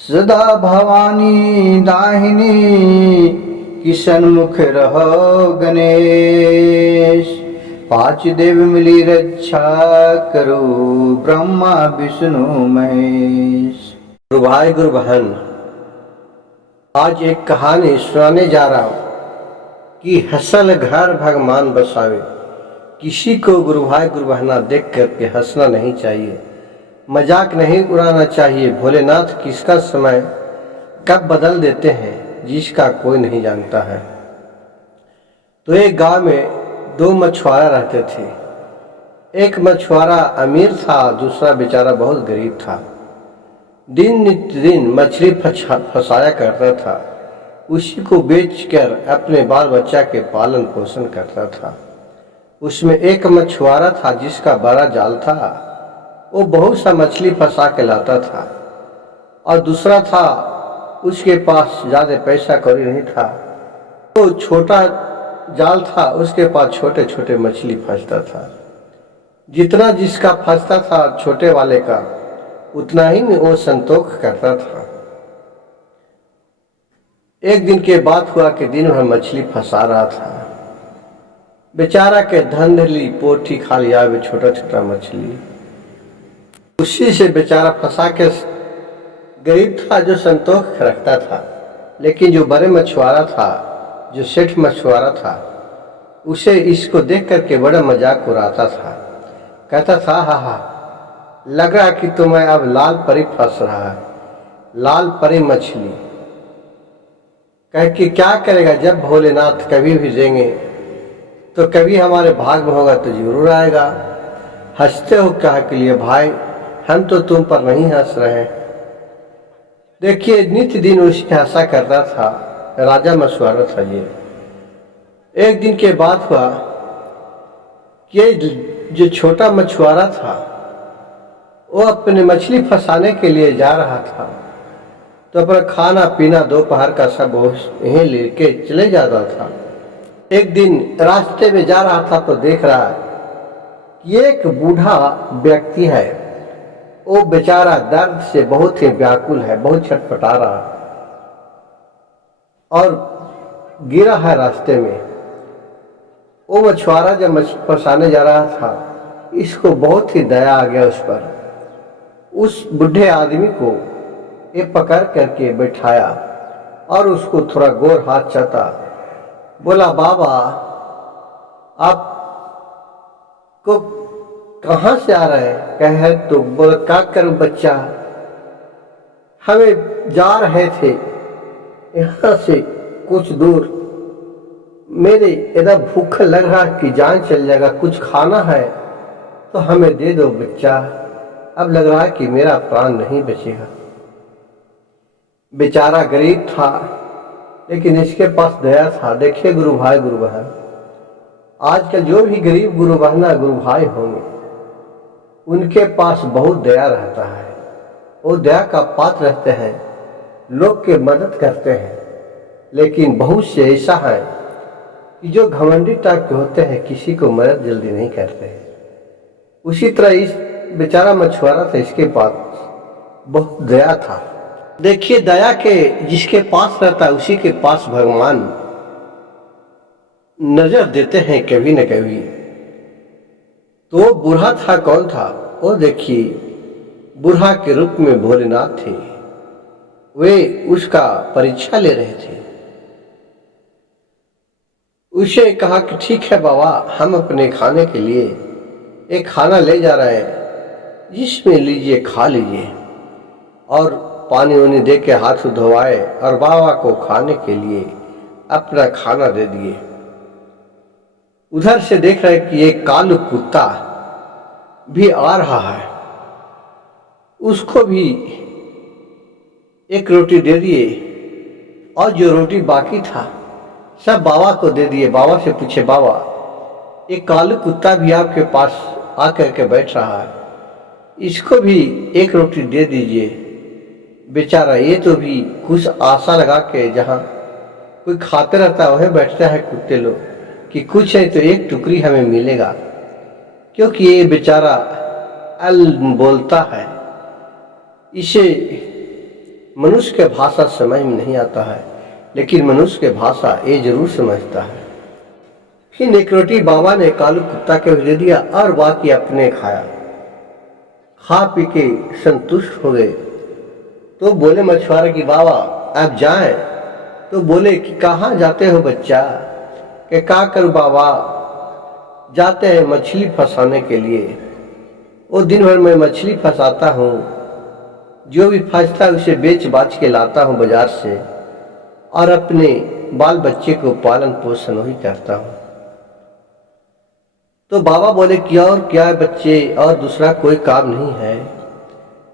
सदा भवानी दाहिनी किशन मुख रहो गणेश। पांच देव मिली रक्षा करो ब्रह्मा विष्णु महेश। गुरु भाई गुरु बहन, आज एक कहानी सुनाने जा रहा हूँ कि हसल घर भगवान बसावे। किसी को गुरु भाई गुरु बहना देख करके हंसना नहीं चाहिए, मजाक नहीं उड़ाना चाहिए। भोलेनाथ किसका समय कब बदल देते हैं जिसका कोई नहीं जानता है। तो एक गांव में दो मछुआरा रहते थे। एक मछुआरा अमीर था, दूसरा बेचारा बहुत गरीब था। दिन नित्य मछली फंसाया करता था, उसी को बेचकर अपने बाल बच्चा के पालन पोषण करता था। उसमें एक मछुआरा था जिसका बड़ा जाल था, वो बहुत सा मछली फंसा के लाता था। और दूसरा था, उसके पास ज़्यादा पैसा कौड़ी नहीं था, तो छोटा जाल था, उसके पास छोटे छोटे मछली फंसता था। जितना जिसका फंसता था छोटे वाले का, उतना ही में वो संतोष करता था। एक दिन के बात हुआ कि दिन भर मछली फंसा रहा था। बेचारा के धंधली पोठी खा लिया वे छोटा छोटा मछली। उसी से बेचारा फंसा के गरीब था जो संतोष रखता था, लेकिन जो बड़े मछुआरा था, जो सेठ मछुआरा था, उसे इसको देख करके बड़ा मजाक उड़ाता था। कहता था, हा लग रहा कि तुम्हें अब लाल परी फंस रहा है, लाल परी मछली। कह कि क्या करेगा, जब भोलेनाथ कभी भी देंगे तो कभी हमारे भाग में होगा तो जरूर आएगा। हंसते हो क्या के लिए भाई, हम तो तुम पर नहीं हंस रहे। देखिए नित्य दिन उसी हंसा करता था, राजा मछुआरा था ये। एक दिन के बाद हुआ कि जो छोटा मछुआरा था वो अपने मछली फंसाने के लिए जा रहा था, तो अपना खाना पीना दोपहर का सब यहीं लेके चले जाता था। एक दिन रास्ते में जा रहा था तो देख रहा कि एक बूढ़ा व्यक्ति है, वो बेचारा दर्द से बहुत ही व्याकुल है, बहुत छटपटा रहा और गिरा है रास्ते में। वो मछुआरा जब मछली फंसाने जा रहा था, इसको बहुत ही दया आ गया उस पर। उस बूढ़े आदमी को ये पकड़ करके बैठाया और उसको थोड़ा गोर हाथ चाटा। बोला, बाबा आप को कहाँ से आ रहे हैं? कहे तो बोला, क्या करूं बच्चा, हमें जा रहे थे यहाँ से कुछ दूर, मेरे इधर भूख लग रहा कि जान चल जाएगा, कुछ खाना है तो हमें दे दो बच्चा, अब लग रहा है कि मेरा प्राण नहीं बचेगा। बेचारा गरीब था लेकिन इसके पास दया था। देखिए गुरु भाई गुरु बहन, आजकल जो भी गरीब गुरु बहना गुरु भाई होंगे, उनके पास बहुत दया रहता है, वो दया का पात्र रहते हैं, लोग के मदद करते हैं। लेकिन बहुत से ऐसा है कि जो घमंडी टाइप के होते हैं, किसी को मदद जल्दी नहीं करते हैं। उसी तरह इस बेचारा मछुआरा था, इसके पास बहुत दया था। देखिए दया के जिसके पास रहता है उसी के पास भगवान नजर देते हैं कभी न कभी। तो बूढ़ा था, कौन था वो? देखिए बूढ़ा के रूप में भोलेनाथ थे, वे उसका परीक्षा ले रहे थे। उसे कहा कि ठीक है बाबा, हम अपने खाने के लिए एक खाना ले जा रहे हैं, जिसमें लीजिए खा लीजिए। और पानी वानी दे के हाथ धोवाए और बाबा को खाने के लिए अपना खाना दे दिए। उधर से देख रहे कि एक कालू कुत्ता भी आ रहा है, उसको भी एक रोटी दे दिए और जो रोटी बाकी था सब बाबा को दे दिए। बाबा से पूछे, बाबा एक कालू कुत्ता भी आपके पास आकर के बैठ रहा है, इसको भी एक रोटी दे दीजिए। बेचारा ये तो भी कुछ आशा लगा के, जहाँ कोई खाते रहता है वहीं बैठते हैं कुत्ते लोग कि कुछ है तो एक टुकड़ी हमें मिलेगा, क्योंकि ये बेचारा अल बोलता है, इसे मनुष्य के भाषा समझ में नहीं आता है, लेकिन मनुष्य के भाषा ये जरूर समझता है। फिर एक रोटी बाबा ने कालू कुत्ता के दे दिया और बाकी अपने खाया। खा पी के संतुष्ट हो गए। तो बोले मछुआरा कि बाबा आप जाएं। तो बोले कि कहाँ जाते हो बच्चा? कि क्या करूं बाबा, जाते हैं मछली फंसाने के लिए। वो दिन भर मैं मछली फंसाता हूँ, जो भी फंसता है उसे बेच बाच के लाता हूँ बाजार से, और अपने बाल बच्चे को पालन पोषण वही करता हूँ। तो बाबा बोले कि और क्या है बच्चे, और दूसरा कोई काम नहीं है?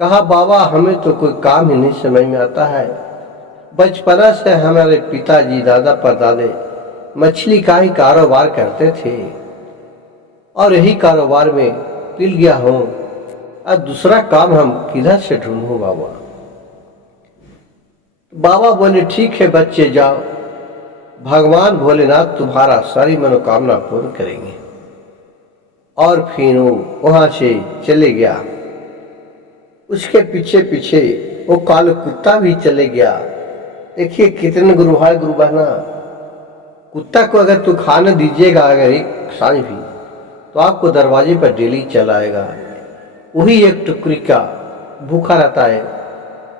कहा बाबा हमें तो कोई काम ही नहीं समझ में आता है। बचपना से हमारे पिताजी दादा परदादे मछली का ही कारोबार करते थे और यही कारोबार में पिल गया हूँ। अब दूसरा काम हम किधर से ढूंढूं बाबा? बाबा बोले ठीक है बच्चे जाओ, भगवान भोलेनाथ तुम्हारा सारी मनोकामना पूर्ण करेंगे। और फिर वो वहां से चले गया। उसके पीछे पीछे वो कालू कुत्ता भी चले गया। देखिए कितने गुरु भाई गुरु बहना, कुत्ता को अगर तू खाना दीजिएगा अगर एक सांझ भी, तो आपको दरवाजे पर डेली चलाएगा। वही एक टुकड़ी का भूखा रहता है।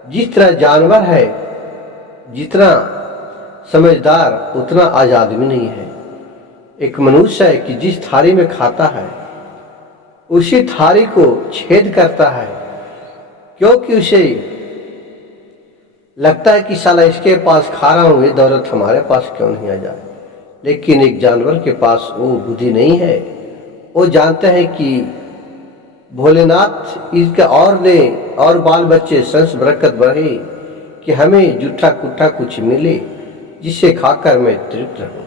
जिस तरह जानवर है, जितना समझदार उतना आजाद भी नहीं है। एक मनुष्य है कि जिस थाली में खाता है उसी थाली को छेद करता है, क्योंकि उसे लगता है कि साला इसके पास खा रहा हूं, ये दौलत हमारे पास क्यों नहीं आ जाए। लेकिन एक जानवर के पास वो बुद्धि नहीं है। वो जानते हैं कि भोलेनाथ इसका और दे और बाल बच्चे संस बरकत बढ़े, कि हमें जूठा कुट्ठा कुछ मिले जिसे खाकर मैं तृप्त रहूं।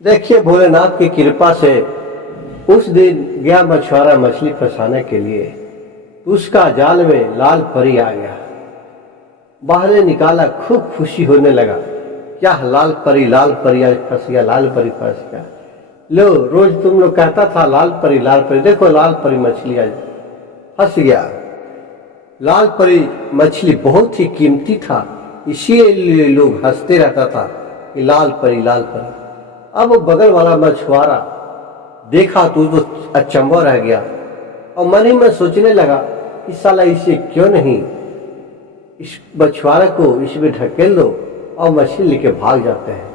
देखिए भोलेनाथ की कृपा से उस दिन गया मछुआरा मछली फंसाने के लिए। उसका जाल में लाल परी आ गया। बाहर निकाला, खूब खुशी होने लगा। क्या लाल परी आज फंस गया, लाल परी फंस गया। लो रोज तुम लोग कहता था लाल परी, देखो लाल परी मछली आज फंस गया। लाल परी मछली बहुत ही कीमती था, इसीलिए लोग हंसते रहता था कि लाल परी लाल परी। अब बगल वाला मछुआरा देखा तो अचंभा रह गया और मन ही में सोचने लगा कि साला इसे क्यों नहीं इस मछुआरे को इसमें ढकेल दो और मछली लेके भाग जाते हैं।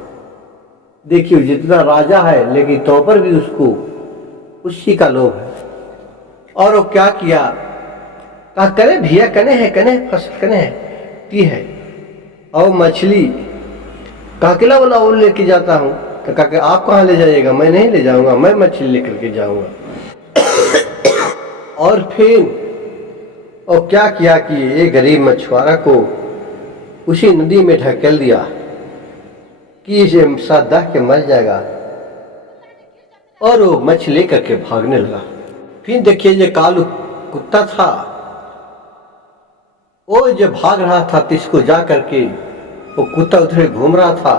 देखिए जितना राजा है लेकिन तो पर भी उसको उसी का लोभ है। और वो क्या किया, कहा करे भैया कने फसल कने है की है। और मछली काकिला वाला वो लेके जाता हूँ। तो कहा आप कहाँ ले जाइएगा? मैं नहीं ले जाऊंगा, मैं मछली लेकर के जाऊंगा। और फिर और क्या किया कि ये गरीब मछुआरा को उसी नदी में ढकेल दिया कि इसे दह के मर जाएगा। और वो मछली लेकर के भागने लगा। फिर देखिए ये कालू कुत्ता था, वो जब भाग रहा था तो इसको जा करके वो कुत्ता उधर घूम रहा था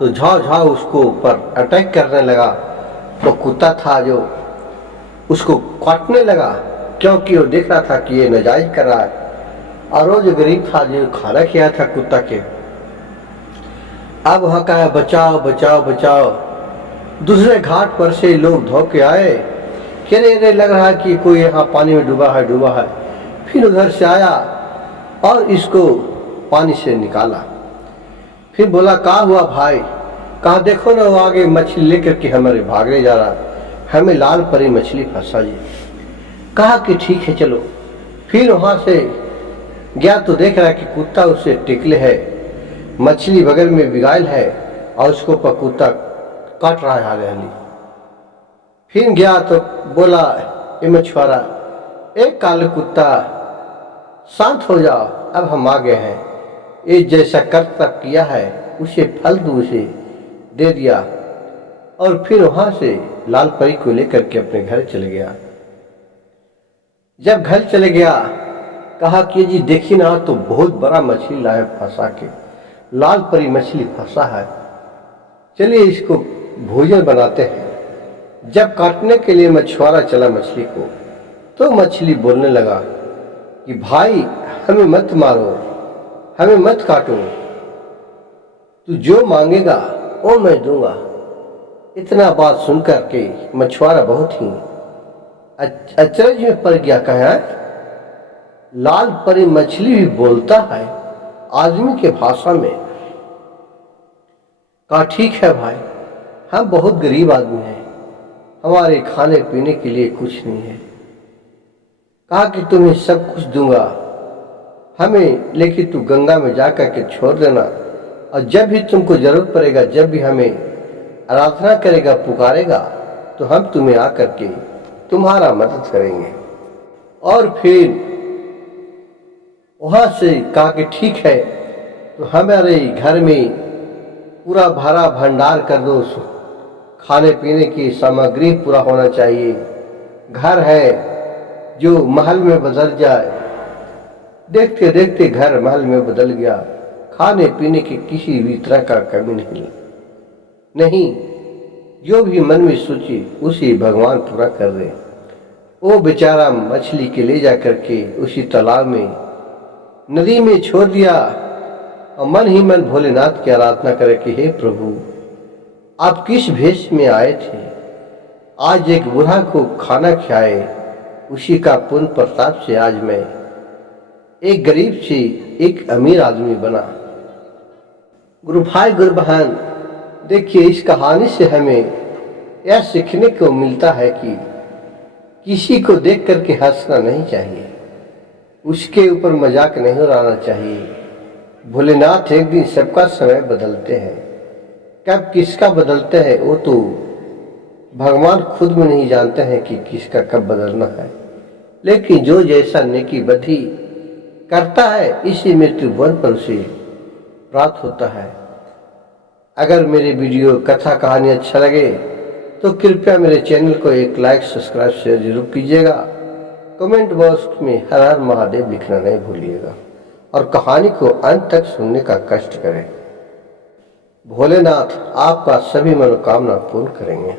तो झाव उसको ऊपर अटैक करने लगा। वो कुत्ता था जो उसको काटने लगा, क्योंकि वो देख रहा था कि ये नाजायज कर रहा है। और वो जो गरीब था जो खाना किया था कुत्ता के, अब वहां कहा बचाओ बचाओ बचाओ। दूसरे घाट पर से लोग धो के आए, कहने लग रहा है कि कोई यहाँ पानी में डूबा है। फिर उधर से आया और इसको पानी से निकाला। फिर बोला कहा हुआ भाई? कहा देखो ना वो आगे मछली लेकर के हमारे भागने जा रहा, हमें लाल परी मछली फंसा जी। कहा कि ठीक है चलो। फिर वहां से गया तो देख रहा कि कुत्ता उसे टिकले है, मछली बगल में बिगाइल है और उसको पर कुत्ता काट रहा है हाली। फिर गया तो बोला ए मछुआरा, एक काले कुत्ता शांत हो जाओ, अब हम आ गए हैं। ये जैसा कर्तव्य किया है उसे फल दो, उसे दे दिया। और फिर वहां से लाल परी को लेकर के अपने घर चले गया। जब घर चले गया कहा कि जी देखिए ना तो बहुत बड़ा मछली लाया फंसा के, लाल परी मछली फंसा है, चलिए इसको भोजन बनाते हैं। जब काटने के लिए मछुआरा चला मछली को तो मछली बोलने लगा कि भाई हमें मत मारो, हमें मत काटो, तू जो मांगेगा वो मैं दूंगा। इतना बात सुनकर के मछुआरा बहुत ही अचरज में पड़ गया। कहा, लाल परी मछली भी बोलता है आदमी के भाषा में। कहा, ठीक है भाई, हम बहुत गरीब आदमी हैं, हमारे खाने पीने के लिए कुछ नहीं है। कहा कि तुम्हें सब कुछ दूंगा, हमें लेकिन तू गंगा में जाकर के छोड़ देना, और जब भी तुमको जरूरत पड़ेगा, जब भी हमें आराधना करेगा, पुकारेगा, तो हम तुम्हें आकर के तुम्हारा मदद करेंगे। और फिर वहां से कहा कि ठीक है, तो हमारे घर में पूरा भरा भंडार कर दो, खाने पीने की सामग्री पूरा होना चाहिए। घर है जो महल में बदल जाए। देखते देखते घर महल में बदल गया। खाने पीने की किसी भी तरह का कमी नहीं, जो भी मन में सोची उसी भगवान पूरा कर दे। वो बेचारा मछली के ले जा करके उसी तालाब में, नदी में छोड़ दिया, और मन ही मन भोलेनाथ की आराधना करे कि हे प्रभु, आप किस भेष में आए थे? आज एक बूढ़ा को खाना खिलाए, उसी का पुण्य प्रताप से आज मैं एक गरीब से एक अमीर आदमी बना। गुरु भाई, गुरु बहन, देखिए, इस कहानी से हमें यह सीखने को मिलता है कि किसी को देख करके हंसना नहीं चाहिए, उसके ऊपर मजाक नहीं उड़ाना चाहिए। भोलेनाथ एक दिन सबका समय बदलते हैं, कब किसका बदलते हैं वो तो भगवान खुद में नहीं जानते हैं कि किसका कब बदलना है। लेकिन जो जैसा नेकी बधी करता है, इसी मृत्यु वन पर उसे प्राप्त होता है। अगर मेरे वीडियो कथा कहानी अच्छा लगे तो कृपया मेरे चैनल को एक लाइक, सब्सक्राइब, शेयर जरूर कीजिएगा। कमेंट बॉक्स में हर हर महादेव लिखना नहीं भूलिएगा, और कहानी को अंत तक सुनने का कष्ट करें। भोलेनाथ आपका सभी मनोकामना पूर्ण करेंगे।